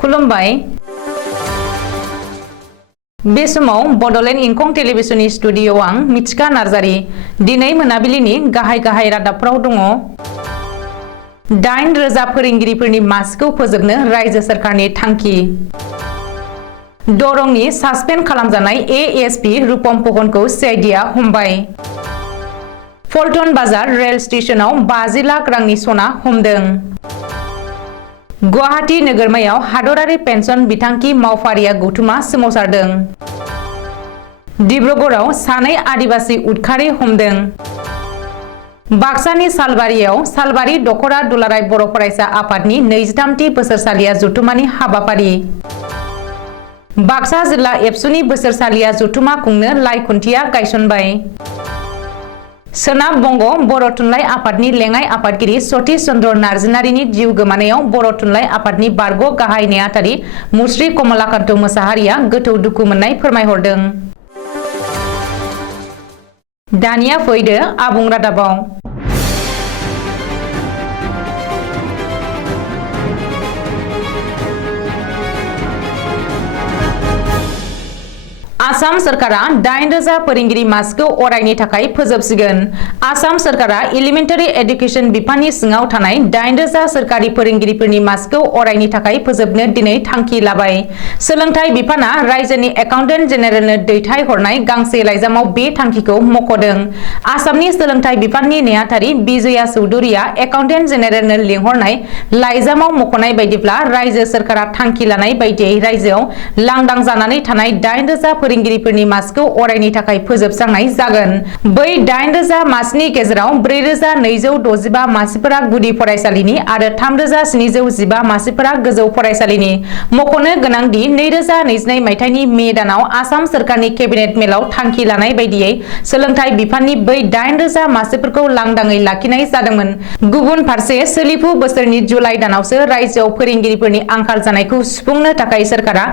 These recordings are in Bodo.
खुलुमबाय बे समाव बडलेण्ड इंखं टेलिभिजननि स्टुडिअ आं मिथिका नार्जारी दिनै मोनाबिलिनि गाहाय रादाबफोराव दङ 8,000 फोरोंगिरिफोरनि मासिखौ फोजोबनो रायजो सरकारनि थांखि दरंनि सासपेन्ड खालामजानाय एएसपी रुपम फुकनखौ सीआईडीआ हमबाय फल्टन बाजार रेल स्टेशनाव 50 लाख रांनि सना हमदों गुवाहाटी नोगोरमायाव हादरारि पेन्सन बिथांखि मावफारिया गौथुमा सोमावसारदों डिब्रुगड़आव सानै आदिवासी उदखारि हमदों बाक्सानि सालबारियाव सालबारि दखरा दुलाराय बर' फरायसा आफादनि 23थि बोसोरसालिया जथुमानि हाबाफारि बाक्सा जिल्ला एबसुनि बोसोरसालिया जथुमा खुंनो लाइखुन्थिया गायसनबाय सोनाब बंग बर' थुनलाइ आफादनि लेङाइ आफादगिरि सतीश चन्द्र नार्जिनारिनि जिउ गोमानायाव बर' थुनलाइ आफादनि बारग' गाहाय नेहाथारि मुस्रि कमलाकान्त मोसाहारिया गोथौ दुखु मोननाय फोरमायहरदों। दानिया फैदो आबुं रादाबाव। आसाम सरकारा 8,000 फोरोंगिरि मासिखौ अरायनि थाखाय फोजोबसिगोन। आसाम सरकारा एलिमेन्टारि एडुकेशन बिफाननि सिङाव थानाय 8,000 सोरखारि फोरोंगिरिफोरनि मासिखौ अरायनि थाखाय फोजोबनो दिनै थांखि लाबाय। सोलोंथाइ बिफाना रायजोनि एकाउन्टेन्ट जेनेरेलनो दैथायहरनाय गांसे लाइजामाव बे थांखिखौ मख'दों। आसामनि सोलोंथाइ बिफाननि नेहाथारि बिजया चौधुरीया एकाउन्टेन्ट जेनेरेलनो लिंहरनाय लाइजामाव मख'नाय बायदिब्ला रायजो सरकारा थांखि लानाय बायदियै रायजोआव लांदां जानानै थानाय 8,000 फोरोंगिरिफोरनि मासिखौ अरायनि थाखाय फोजोबस्रांनाय जागोन। बै 8,000 मासिनि गेजेराव 4,265 मासिफोरा गुदि फरायसालिनि आरो 3,715 मासिफोरा गोजौ फरायसालिनि। मख'नो गोनांदि 2022 मायथाइनि मे दानाव आसाम सरकारनि केबिनेट मेलाव थांखि लानाय बायदियै सोलोंथाइ बिफाननि बै 8,000 मासिफोरखौ लांदाङै लाखिनाय जादोंमोन। गुबुन फारसे सोलिफु बोसोरनि जुलाइ दानावसो रायजोआव फोरोंगिरिफोरनि आंखाल जानायखौ सुफुंनो थाखाय सरकारा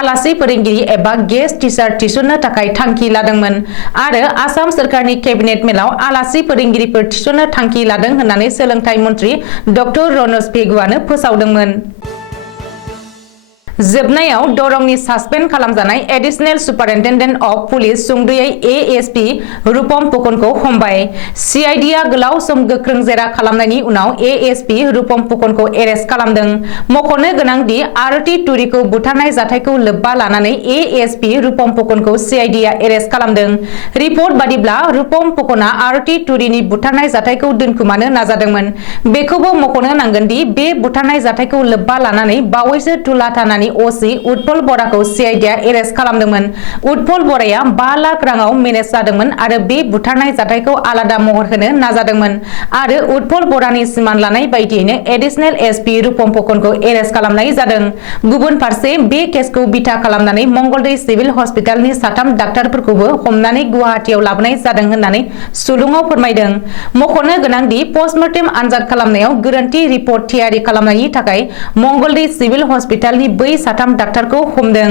आलासि फोरोंगिरि एबा गेस्ट टिचार थिसननो थाखाय थांखि लादोंमोन आरो आसाम सरकारनि केबिनेट मेलाव आलासि फोरोंगिरिफोर थिसननो थांखि लादों होननानै सोलोंथाइ मन्त्रि डक्टर रनज पेगुआनो फोसावदोंमोन। जोबनायाव दरंनि सासपेन्ड खालामजानाय एडिशनेल सुपारिनटेन्डेन्ट अफ पुलिस सुंदयै एएसपी रुपम फुकनखौ हमबाय। सीआईडीआ गोलाव सम गोख्रों जेरा खालामनायनि उनाव एएसपी रुपम फुकनखौ एरेस्ट खालामदों। मख'नो गोनांदि आरती टुरीखौ बुथारनाय जाथायखौ लोब्बा लानानै एएसपी रुपम फुकनखौ सीआईडीआ एरेस्ट खालामदों। रिपर्ट बादिब्ला रुपम फुकनआ आरती टुरीनि बुथारनाय जाथायखौ दोनखोमानो नाजादोंमोन। बेखौबो मख'नो नांगोनदि बे बुथारनाय जाथायखौ लोब्बा लानानै बावैसो तुला थानानि ओसी उत्पल बराखौ सीआईडीआ एरेस्ट खालामदोंमोन। उत्पल बराया 5 लाख राङाव मेनेज जादोंमोन आरो बे बुथारनाय जाथायखौ आलादा महर होनो नाजादोंमोन आरो उत्पल बरानि सिमान लानाय बायदियैनो एडिशनेल एसपी रुपम फुकनखौ एरेस्ट खालामनाय जादों। गुबुन फारसे बे केसखौ बिथा खालामनानै मंगलदै सिभिल हस्पिटालनि 3 डाक्टारफोरखौबो हमनानै गुवाहाटीआव लाबोनाय जादों होननानै सुलुङाव फोरमायदों। मख'नो गोनांदि पस्टमर्टेम आनजाद खालामनायाव गोरोन्थि रिपर्ट थियारि खालामनायनि थाखाय मंगलदै सिभिल हस्पिटालनि बै 3 डाक्टारखौ हमदों।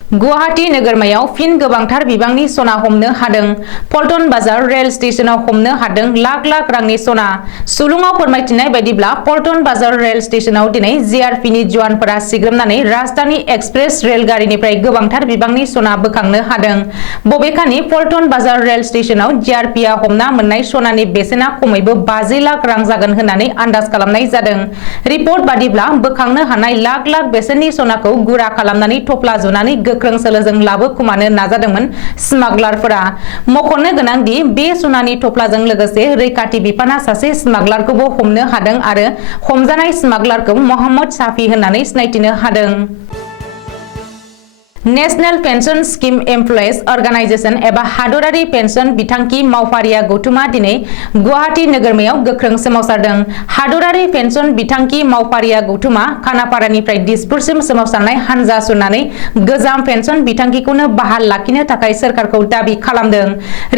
गुवाहाटी नोगोरमायाव फिन गोबांथार बिबांनि सना हमनो हादों। पल्टन बाजार रेल स्टेशनाव हमनो हादों लाख लाख रांनि सना। सुलुङाव फोरमायथिनाय बायदिब्ला पल्टन बाजार रेल स्टेशनाव दिनै जीआरपीनि जवानफोरा सिग्रोमनानै राजधानी एक्सप्रेस रेलगारिनिफ्राय गोबांथार बिबांनि सना बोखांनो हादों। बबेखानि पल्टन बाजार रेल स्टेशनाव जीआरपीआ हमना मोननाय सनानि बेसेना खमैबो 50 लाख रां जागोन होननानै आन्दाज खालामनाय जादों। रिपर्ट बादिब्ला बोखांनो हानाय लाख लाख बेसेननि सनाखौ गुरा खालामनानै थफ्ला जुनानै गोख्रों सोलोजों लाबोखुमानो नाजादोंमोन स्मागलारफोरा। मख'नो गोनांदि बे सनानि थफ्लाजों लोगोसे रैखाथि बिफाना सासे स्मागलारखौबो हमनो हादों आरो हमजानाय स्मागलारखौ मोहम्मद साफी होननानै सिनायथिनो हादों। नेशनेल पेन्सन स्किम एमप्लयिज अर्गानाइजेशन एबा हादरारि पेन्सन बिथांखि मावफारिया गौथुमा दिनै गुवाहाटी नोगोरमायाव गोख्रों सोमावसारदों। हादरारि पेन्सन बिथांखि मावफारिया गौथुमा खानापारानिफ्राय दिसपुरसिम सोमावसारनाय हानजा सुरनानै गोजाम पेन्सन बिथांखिखौनो बहाल लाखिनो थाखाय सोरखारखौ दाबि खालामदों।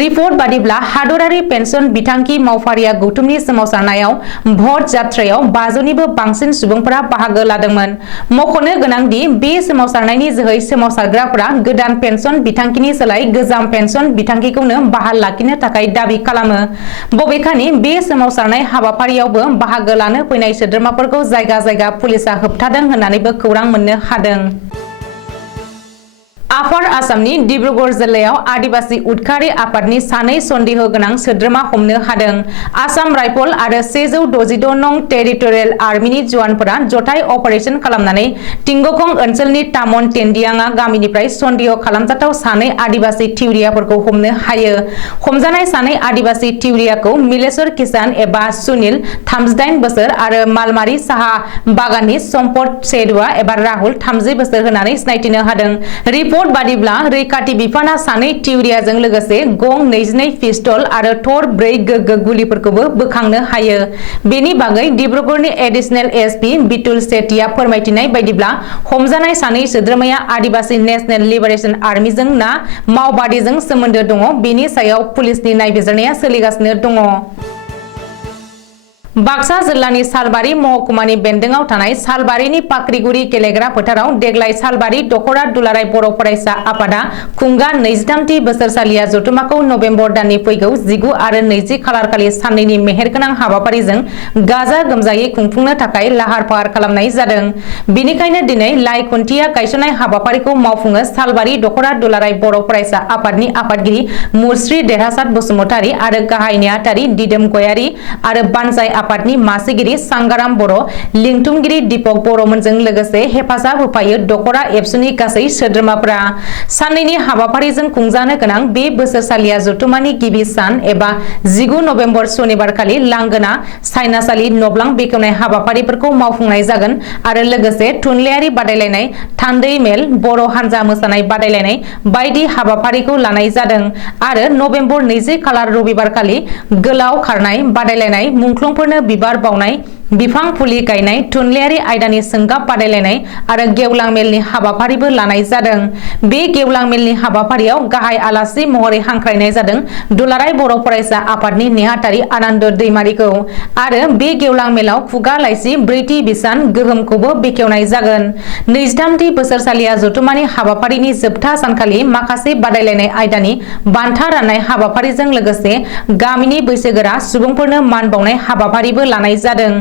रिपर्ट बादिब्ला हादरारि पेन्सन बिथांखि मावफारिया गौथुमनि सोमावसारनायाव भट जात्रायाव 500निबो बांसिन सुबुंफोरा बाहागो लादोंमोन। मख'नो गोनांदि बे सोमावसारनायनि जोहै सोमावसार सोमावसारग्राफोरा गोदान पेन्सन बिथांखिनि सोलाय गोजाम पेन्सन बिथांखिखौनो बहाल लाखिनो थाखाय दाबि खालामो। बबेखानि बे सोमावसारनाय हाबाफारियावबो बाहागो लानो फैनाय सोद्रोमाफोरखौ जायगा जायगा पुलिसा होबथादों होननानैबो खौरां मोननो हादों। आफार आसामनि डिब्रुगढ़ जिल्लायाव आदिबासी उदखारि आफादनि सानै सन्देह गोनां सोद्रोमा हमनो हादों। आसाम राइफल आरो 166 नं टेरिटरियेल आर्मिनि जवानफोरा जथाय अपारेशन खालामनानै टिंगखं ओनसोलनि तामन टेन्डियाङा गामिनिफ्राय सन्देह खालामजाथाव सानै आदिबासी थिउरियाफोरखौ हमनो हायो। हमजानाय सानै आदिबासी थिउरियाखौ मिलेश्वर किसान एबा सुनील 38 बोसोर आरो मालमारि साहा बागाननि सम्पद सेरुवा एबा राहुल 30 बोसोर होननानै सिनायथिनो हादों। रिपर्ट बादिब्ला रैखाथि बिफाना सानै थिउरियाजों लोगोसे गं 22 पिस्टल आरो थर 4 गोग्गो गुलिफोरखौबो बोखांनो हायो। बेनि बागै डिब्रुगढ़नि एडिशनेल एसपी बिटुल सेठिया फोरमायथिनाय बायदिब्ला हमजानाय सानै सोद्रोमाया आदिबासी नेशनेल लिबारेशन आर्मीजों ना मावबादीजों सोमोन्दो दङ बेनि सायाव पुलिसनि नायबिजिरनाया सोलिगासिनो दङ। बाक्सा जिल्लानि सालबारि महकुमानि बेन्दोंआव थानाय सालबारिनि पाक्रिगुरि गेलेग्रा फोथाराव देग्लाय सालबारि दखरा दुलाराय बर' फरायसा आफादा खुंगा 23थि बोसोरसालिया जथुमाखौ नभेम्बर दाननि फैगौ 19 आरो 20 खालारखालि साननैनि मेहेरगोनां हाबाफारिजों गाजा गोमजायै खुंफुंनो थाखाय लाहार फाहार खालामनाय जादों। बेनिखायनो दिनै लाइ खुन्थिया गायसननाय हाबाफारिखौ मावफुङो सालबारि दखरा दुलाराय बर' फरायसा आफादनि आफादगिरि मुस्रि देरहासात बसुमतारी आरो गाहाय नेहाथारि दिदोम गयारी आरो बानजाय आफादनि मासिगिरि सांगाराम बर', लिंथुमगिरि दीपक बर'मोनजों लोगोसे हेफाजाब होफायो दखरा एबसुनि गासै सोद्रोमाफोरा। साननैनि हाबाफारिजों खुंजानो गोनां बे बोसोरसालिया जथुमानि गिबि सान एबा 19 नभेम्बर सनिबारखालि लांगोना सायनासालि नब्लां बेखेवनाय हाबाफारिफोरखौ मावफुंनाय जागोन आरो लोगोसे थुनलाइयारि बादायलायनाय, थान्दै मेल, बर' हान्जा मोसानाय बादायलायनाय बायदि हाबाफारिखौ लानाय जादों आरो नभेम्बर 20 खालार रबिबारखालि गोलाव खारनाय बादायलायनाय, मुंख्लंफोरनो बिबार बावनाय, बिफां फुलि गायनाय, थुनलाइयारि आयदानि सोंगाब बादायलायनाय आरो गेवलां मेलनि हाबाफारिबो लानाय जादों। बे गेवलां मेलनि हाबाफारियाव गाहाय आलासि महरै हांख्रायनाय जादों दुलाराय बर' फरायसा आफादनि नेहाथारि आनन्द दैमारिखौ आरो बे गेवलां मेलाव खुगा लाइसि ब्रैथि बिसान गोहोमखौबो बेखेवनाय जागोन। 23थि बोसोरसालिया जथुमानि हाबाफारिनि जोबथा सानखालि माखासे बादायलायनाय आयदानि बान्था राननाय हाबाफारिजों लोगोसे गामिनि बैसोगोरा सुबुंफोरनो मान बावनाय हाबाफारिबो लानाय जादों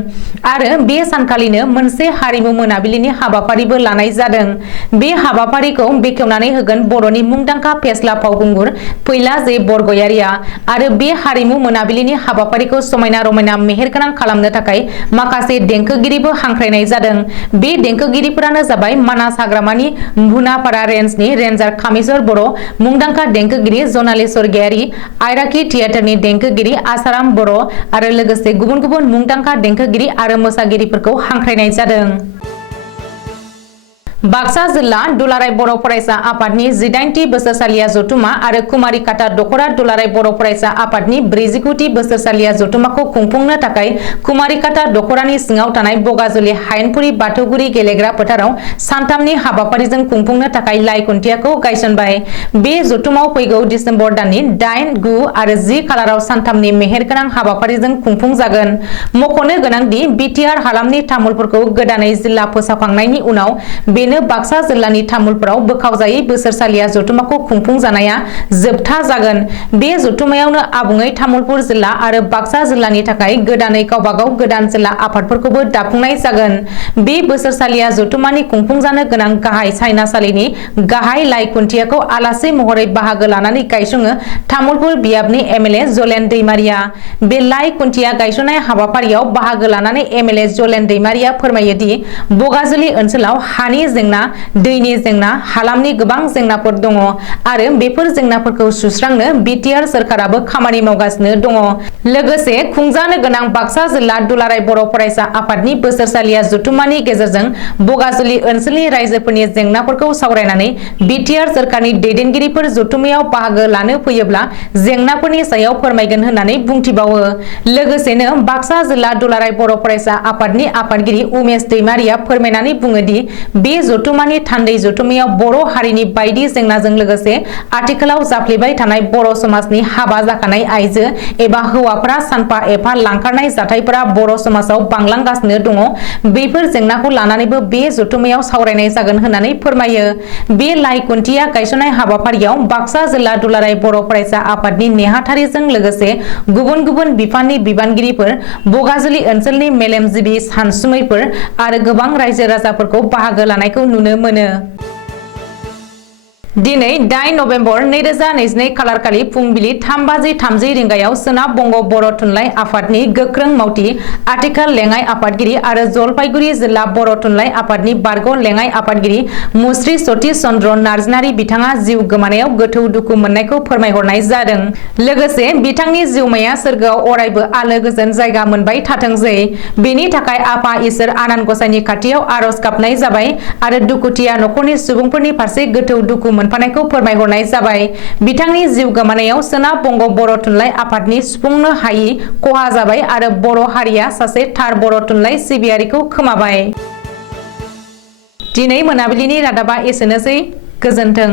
आरो बे सानखालिनो मोनसे हारिमु मोनाबिलिनि हाबाफारिबो लानाय जादों। बे हाबाफारिखौ बेखेवनानै होगोन बर'नि मुंदांखा फेस्ला फावखुंगुर फैला जे बरगयारिया आरो बे हारिमु मोनाबिलिनि हाबाफारिखौ समायना रमायना मेहेरगोनां खालामनो थाखाय माखासे देंखोगिरिबो हांख्रायनाय जादों। बे देंखोगिरिफोरानो जाबाय मानास हाग्रामानि भुनापारा रेन्जनि रेन्जार कामेश्वर बर', मुंदांखा देंखोगिरि जनाली स्वर्गियारी, आइराखि थियेटारनि देंखोगिरि आसाराम बर' आरो लोगोसे गुबुन गुबुन मुंदांखा देंखोगिरि आरो मोसागिरिफोरखौ हांख्रायनाय जादों। बाक्सा जिल्ला दुलाराय बर' फरायसा आफादनि 18थि बोसोरसालिया जथुमा आरो कुमारिकाटा दखरा दुलाराय बर' फरायसा आफादनि 49थि बोसोरसालिया जथुमाखौ खुंफुंनो थाखाय कुमारिकाटा दखरानि सिङाव थानाय बगाजुलि हायेनपुरी बाथौगुरि गेलेग्रा फोथाराव सानथामनि हाबाफारिजों खुंफुंनो थाखाय लाइ खुन्थियाखौ गायसनबाय। बे जथुमाव फैगौ डिसेम्बर दाननि 8, 9 आरो 10 खालाराव सानथामनि मेहेरगोनां हाबाफारिजों खुंफुंजागोन। मख'नो गोनांदि बिटिआर हालामनि तामुलफोरखौ गोदानै जिल्ला फोसावखांनायनि उनाव बेनो बाक्सा जिल्लानि तामुलपुराव बोखावजायै बोसोरसालिया जथुमाखौ खुंफुंजानाया जोबथा जागोन। बे जथुमायावनो आबुङै तामुलपुर जिल्ला आरो बाक्सा जिल्लानि थाखाय गोदानै गावबागाव गोदान जिल्ला आफादफोरखौबो दाफुंनाय जागोन। बे बोसोरसालिया जथुमानि खुंफुंजानो गोनां गाहाय सायनासालिनि गाहाय लाइ खुन्थियाखौ आलासि महरै बाहागो लानानै गायसङो तामुलपुर बियाबनि एमएलए जलेन दैमारिया। बे लाइ खुन्थिया गायसननाय हाबाफारियाव बाहागो लानानै एमएलए जलेन दैमारिया फोरमायोदि बगाजुलि ओनसोलाव हानि जेंना, दैनि जेंना, हालामनि गोबां जेंनाफोर दङ आरो बेफोर जेंनाफोरखौ सुस्रांनो बिटिआर सोरखाराबो खामानि मावगासिनो दङ। लोगोसे खुंजानो गोनां बाक्सा जिल्ला दुलाराय बर' फरायसा आफादनि बोसोरसालिया जथुमानि गेजेरजों बगाजुलि ओनसोलनि रायजोफोरनि जेंनाफोरखौ सावरायनानै बिटिआर सोरखारनि दैदेनगिरिफोर जथुमायाव बाहागो लानो फैयोब्ला जेंनाफोरनि सायाव फोरमायगोन होननानै बुंथिबावो। लोगोसेनो बाक्सा जिल्ला दुलाराय बर' फरायसा आफादनि आफादगिरि उमेश दैमारिया फोरमायनानै बुङोदि बे जथुमानि थान्दै जथुमायाव बर' हारिनि बायदि जेंनाजों लोगोसे आथिखालाव जाफ्लेबाय थानाय बर' समाजनि हाबा जाखानाय आइजो एबा हौवाफोरा सानफा एफा लांखारनाय जाथायफोरा बर' समाजाव बांलांगासिनो दङ। बेफोर जेंनाखौ लानानैबो बे जथुमायाव सावरायनाय जागोन होननानै फोरमायो। बे लाइ खुन्थिया गायसननाय हाबाफारियाव बाक्सा जिल्ला दुलाराय बर' फरायसा आफादनि नेहाथारिजों लोगोसे गुबुन गुबुन बिफाननि बिबानगिरिफोर, बगाजुलि ओनसोलनि मेलेमजिबि सानसुमैफोर आरो गोबां रायजो राजाफोरखौ बाहागो लानायखौ नुनो मोनो। दिनै 8 नभेम्बर 2022 खालारखालि फुंबिलि 3:30 रिंगायाव सोनाब बंग बर' थुनलाइ आफादनि गोख्रों मावथि, आथिखाल लेङाइ आफादगिरि आरो जलपाइगुरि जिल्ला बर' थुनलाइ आफादनि बारग' लेङाइ आफादगिरि मुस्रि सतीश चन्द्र नार्जारि बिथाङा जिउ गोमानायाव गोथौ दुखु मोननायखौ फोरमायहरनाय जादों। लोगोसे बिथांनि जिउमाया सोरगोआव अरायबो आलो गोजोन जायगा मोनबाय थाथोंसै। बेनि थाखाय आफा इसोर आनान गसाइनि खाथियाव आरज गाबनाय जाबाय आरो दुखुथिया नखरनि सुबुंफोरनि फारसे गोथौ दुखु मोनफानायखौ फोरमायहरनाय जाबाय। बिथांनि जिउ गोमानायाव सोनाब बंग बर' थुनलाइ आफादनि सुफुंनो हायि खहा जाबाय आरो बर' हारिया सासे थार बर' थुनलाइ सिबियारिखौ खोमाबाय। दिनै मोनाबिलिनि रादाबा एसेनोसै। गोजोन्थों।